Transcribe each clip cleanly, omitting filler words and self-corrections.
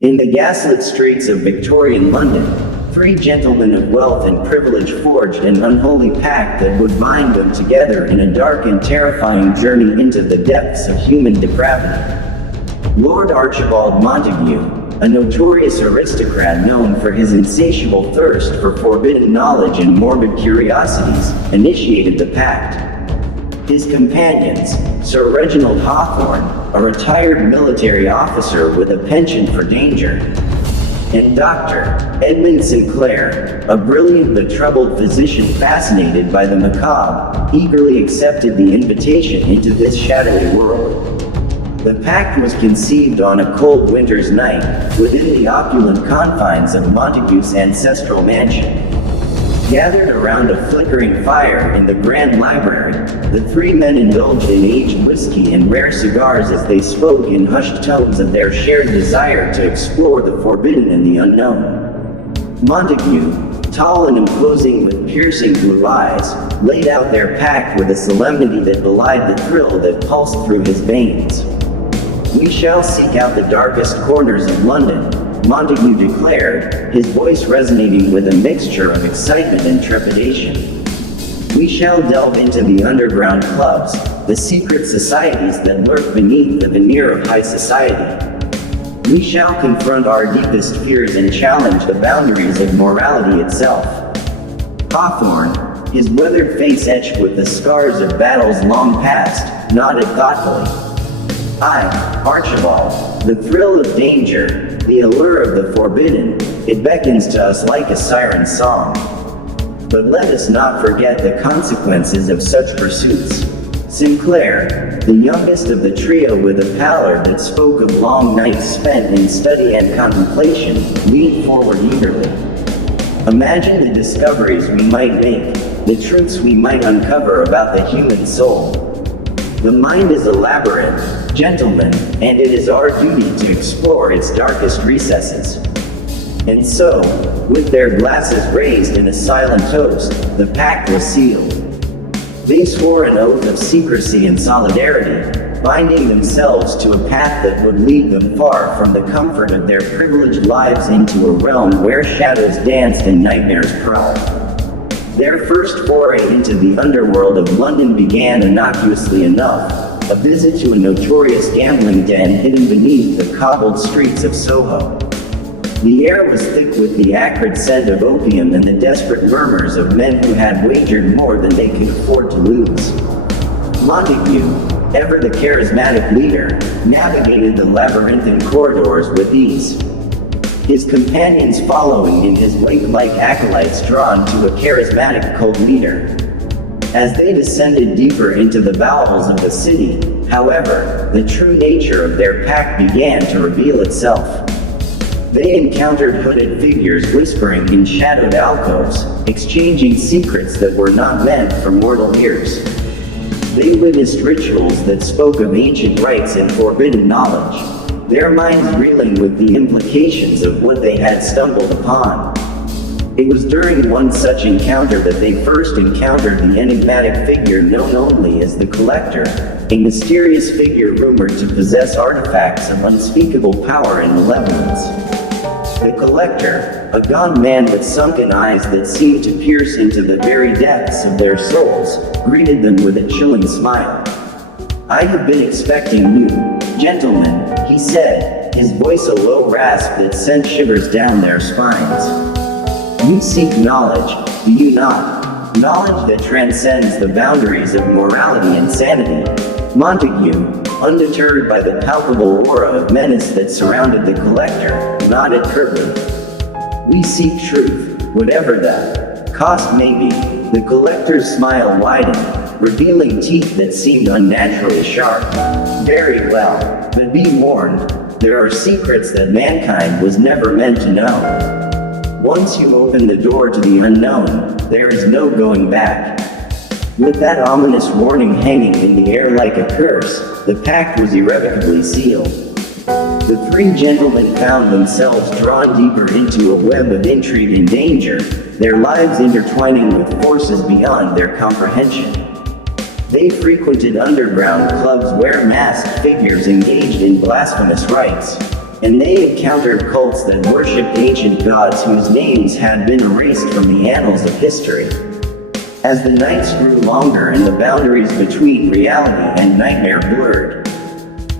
In the gaslit streets of Victorian London, three gentlemen of wealth and privilege forged an unholy pact that would bind them together in a dark and terrifying journey into the depths of human depravity. Lord Archibald Montague, a notorious aristocrat known for his insatiable thirst for forbidden knowledge and morbid curiosities, initiated the pact. His companions, Sir Reginald Hawthorne, a retired military officer with a penchant for danger, and Dr. Edmund Sinclair, a brilliant but troubled physician fascinated by the macabre, eagerly accepted the invitation into this shadowy world. The pact was conceived on a cold winter's night, within the opulent confines of Montague's ancestral mansion. Gathered around a flickering fire in the grand library, the three men indulged in aged whiskey and rare cigars as they spoke in hushed tones of their shared desire to explore the forbidden and the unknown. Montague, tall and imposing with piercing blue eyes, laid out their pact with a solemnity that belied the thrill that pulsed through his veins. "We shall seek out the darkest corners of London," Montague declared, his voice resonating with a mixture of excitement and trepidation. "We shall delve into the underground clubs, the secret societies that lurk beneath the veneer of high society. We shall confront our deepest fears and challenge the boundaries of morality itself." Hawthorne, his weathered face etched with the scars of battles long past, nodded thoughtfully. "Aye, Archibald, the thrill of danger, the allure of the forbidden, it beckons to us like a siren's song. But let us not forget the consequences of such pursuits." Sinclair, the youngest of the trio with a pallor that spoke of long nights spent in study and contemplation, leaned forward eagerly. "Imagine the discoveries we might make, the truths we might uncover about the human soul. The mind is a labyrinth, gentlemen, and it is our duty to explore its darkest recesses." And so, with their glasses raised in a silent toast, the pact was sealed. They swore an oath of secrecy and solidarity, binding themselves to a path that would lead them far from the comfort of their privileged lives into a realm where shadows danced and nightmares prowled. Their first foray into the underworld of London began innocuously enough, a visit to a notorious gambling den hidden beneath the cobbled streets of Soho. The air was thick with the acrid scent of opium and the desperate murmurs of men who had wagered more than they could afford to lose. Montague, ever the charismatic leader, navigated the labyrinthine corridors with ease, his companions following in his wake-like acolytes drawn to a charismatic co-leader. As they descended deeper into the bowels of the city, however, the true nature of their pact began to reveal itself. They encountered hooded figures whispering in shadowed alcoves, exchanging secrets that were not meant for mortal ears. They witnessed rituals that spoke of ancient rites and forbidden knowledge, their minds reeling with the implications of what they had stumbled upon. It was during one such encounter that they first encountered the enigmatic figure known only as the Collector, a mysterious figure rumored to possess artifacts of unspeakable power and malevolence. The Collector, a gaunt man with sunken eyes that seemed to pierce into the very depths of their souls, greeted them with a chilling smile. "I have been expecting you, gentlemen," he said, his voice a low rasp that sent shivers down their spines. "You seek knowledge, do you not? Knowledge that transcends the boundaries of morality and sanity." Montague, undeterred by the palpable aura of menace that surrounded the Collector, nodded curtly. "We seek truth, whatever the cost may be." The Collector's smile widened, revealing teeth that seemed unnaturally sharp. "Very well, but be warned, there are secrets that mankind was never meant to know. Once you open the door to the unknown, there is no going back." With that ominous warning hanging in the air like a curse, the pact was irrevocably sealed. The three gentlemen found themselves drawn deeper into a web of intrigue and danger, their lives intertwining with forces beyond their comprehension. They frequented underground clubs where masked figures engaged in blasphemous rites, and they encountered cults that worshipped ancient gods whose names had been erased from the annals of history. As the nights grew longer and the boundaries between reality and nightmare blurred,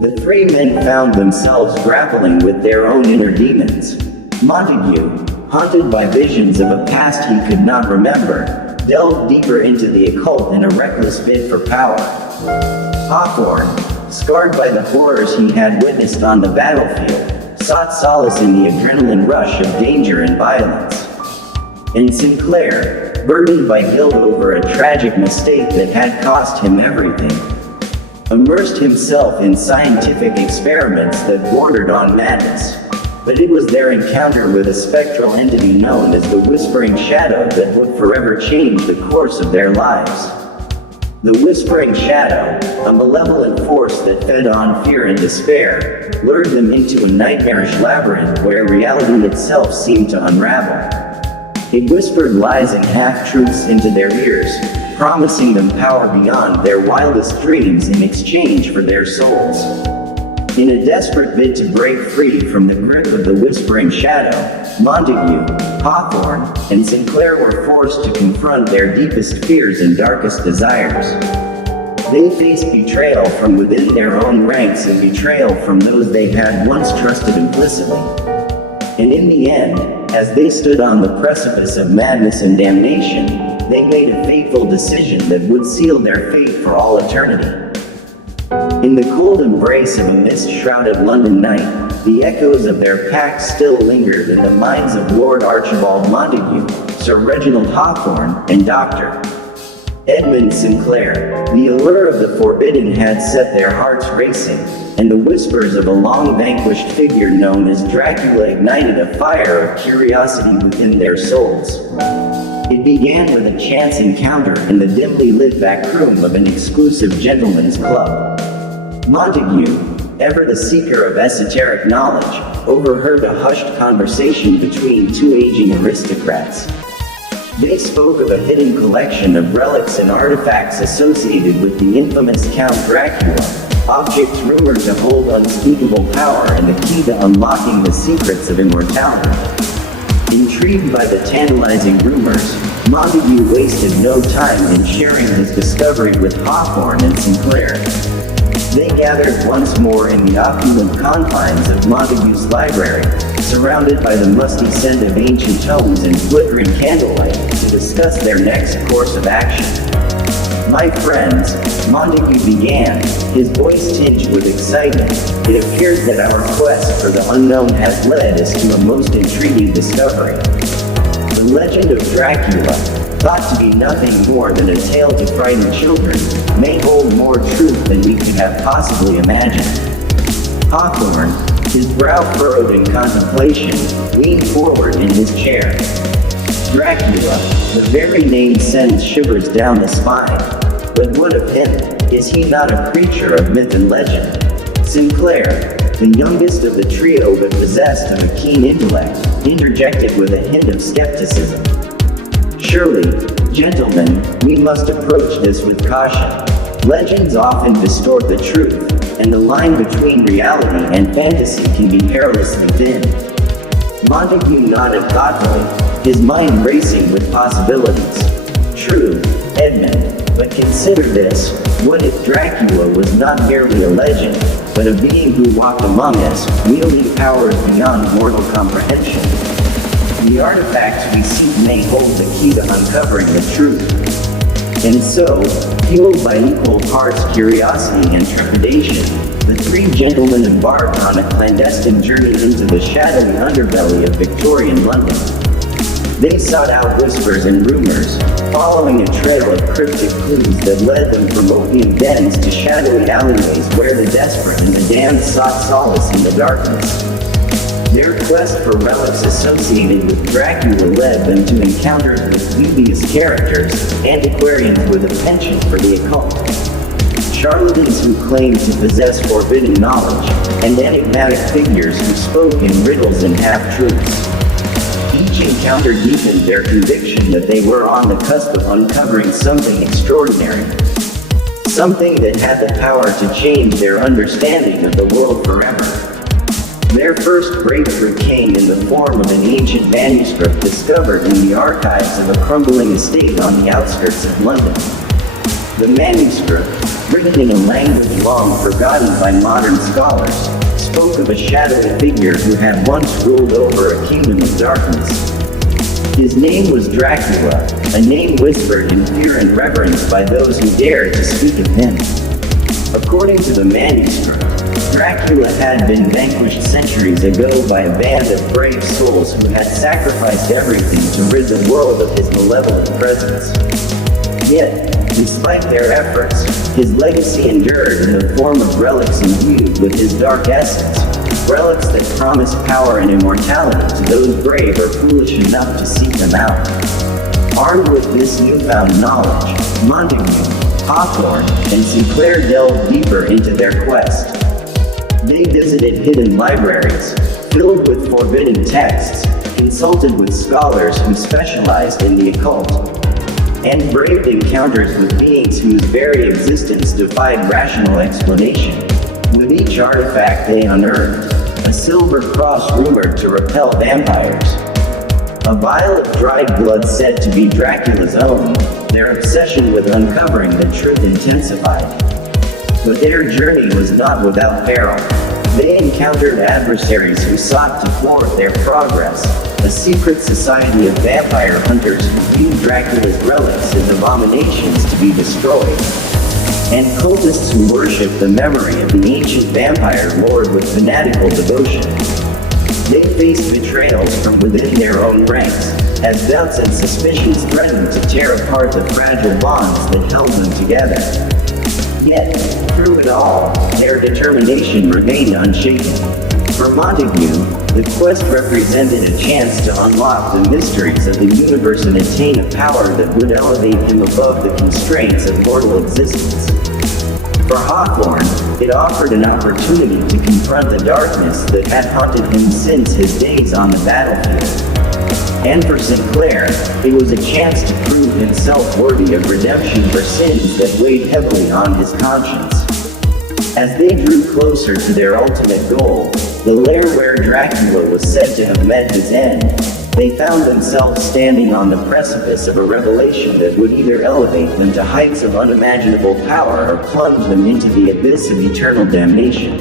the three men found themselves grappling with their own inner demons. Montague, haunted by visions of a past he could not remember, delved deeper into the occult in a reckless bid for power. Hawthorne, scarred by the horrors he had witnessed on the battlefield, sought solace in the adrenaline rush of danger and violence. And Sinclair, burdened by guilt over a tragic mistake that had cost him everything, immersed himself in scientific experiments that bordered on madness. But it was their encounter with a spectral entity known as the Whispering Shadow that would forever change the course of their lives. The Whispering Shadow, a malevolent force that fed on fear and despair, lured them into a nightmarish labyrinth where reality itself seemed to unravel. It whispered lies and half-truths into their ears, promising them power beyond their wildest dreams in exchange for their souls. In a desperate bid to break free from the grip of the Whispering Shadow, Montague, Hawthorne, and Sinclair were forced to confront their deepest fears and darkest desires. They faced betrayal from within their own ranks and betrayal from those they had once trusted implicitly. And in the end, as they stood on the precipice of madness and damnation, they made a fateful decision that would seal their fate for all eternity. In the cold embrace of a mist-shrouded London night, the echoes of their pact still lingered in the minds of Lord Archibald Montague, Sir Reginald Hawthorne, and Dr. Edmund Sinclair. The allure of the forbidden had set their hearts racing, and the whispers of a long-vanquished figure known as Dracula ignited a fire of curiosity within their souls. It began with a chance encounter in the dimly lit back room of an exclusive gentleman's club. Montague, ever the seeker of esoteric knowledge, overheard a hushed conversation between two aging aristocrats. They spoke of a hidden collection of relics and artifacts associated with the infamous Count Dracula, objects rumored to hold unspeakable power and the key to unlocking the secrets of immortality. Intrigued by the tantalizing rumors, Montague wasted no time in sharing his discovery with Hawthorne and Sinclair. They gathered once more in the opulent confines of Montague's library, surrounded by the musty scent of ancient tomes and flickering candlelight, to discuss their next course of action. "My friends," Montague began, his voice tinged with excitement, "it appears that our quest for the unknown has led us to a most intriguing discovery. The legend of Dracula, thought to be nothing more than a tale to frighten children, may hold more truth than we could have possibly imagined." Hawthorne, his brow furrowed in contemplation, leaned forward in his chair. Dracula, the very name sends shivers down the spine. But what of him? Is he not a creature of myth and legend? Sinclair, the youngest of the trio but possessed of a keen intellect, interjected with a hint of skepticism. "Surely, gentlemen, we must approach this with caution. Legends often distort the truth, and the line between reality and fantasy can be perilously thin." Montague nodded thoughtfully, his mind racing with possibilities. "True, Edmund, but consider this, what if Dracula was not merely a legend, but a being who walked among us, wielding powers beyond mortal comprehension? The artifacts we seek may hold the key to uncovering the truth." And so, fueled by equal parts curiosity and trepidation, the three gentlemen embarked on a clandestine journey into the shadowy underbelly of Victorian London. They sought out whispers and rumors, following a trail of cryptic clues that led them from opium dens to shadowy alleyways where the desperate and the damned sought solace in the darkness. Their quest for relics associated with Dracula led them to encounters with dubious characters, antiquarians with a penchant for the occult, charlatans who claimed to possess forbidden knowledge, and enigmatic figures who spoke in riddles and half-truths. Each encounter deepened their conviction that they were on the cusp of uncovering something extraordinary. Something that had the power to change their understanding of the world forever. Their first breakthrough came in the form of an ancient manuscript discovered in the archives of a crumbling estate on the outskirts of London. The manuscript, written in a language long forgotten by modern scholars, spoke of a shadowy figure who had once ruled over a kingdom of darkness. His name was Dracula, a name whispered in fear and reverence by those who dared to speak of him. According to the manuscript, Dracula had been vanquished centuries ago by a band of brave souls who had sacrificed everything to rid the world of his malevolent presence. Yet, despite their efforts, his legacy endured in the form of relics imbued with his dark essence, relics that promise power and immortality to those brave or foolish enough to seek them out. Armed with this newfound knowledge, Montague, Hawthorne, and Sinclair delved deeper into their quest. They visited hidden libraries, filled with forbidden texts, consulted with scholars who specialized in the occult, and braved encounters with beings whose very existence defied rational explanation. With each artifact they unearthed, a silver cross rumored to repel vampires, a vial of dried blood said to be Dracula's own, their obsession with uncovering the truth intensified. But their journey was not without peril. They encountered adversaries who sought to thwart their progress, a secret society of vampire hunters who viewed Dracula's relics as abominations to be destroyed, and cultists who worshipped the memory of the ancient vampire lord with fanatical devotion. They faced betrayals from within their own ranks, as doubts and suspicions threatened to tear apart the fragile bonds that held them together. Yet, through it all, their determination remained unshaken. For Montague, the quest represented a chance to unlock the mysteries of the universe and attain a power that would elevate him above the constraints of mortal existence. For Hawthorne, it offered an opportunity to confront the darkness that had haunted him since his days on the battlefield. And for Sinclair, it was a chance to prove himself worthy of redemption for sins that weighed heavily on his conscience. As they drew closer to their ultimate goal, the lair where Dracula was said to have met his end, they found themselves standing on the precipice of a revelation that would either elevate them to heights of unimaginable power or plunge them into the abyss of eternal damnation.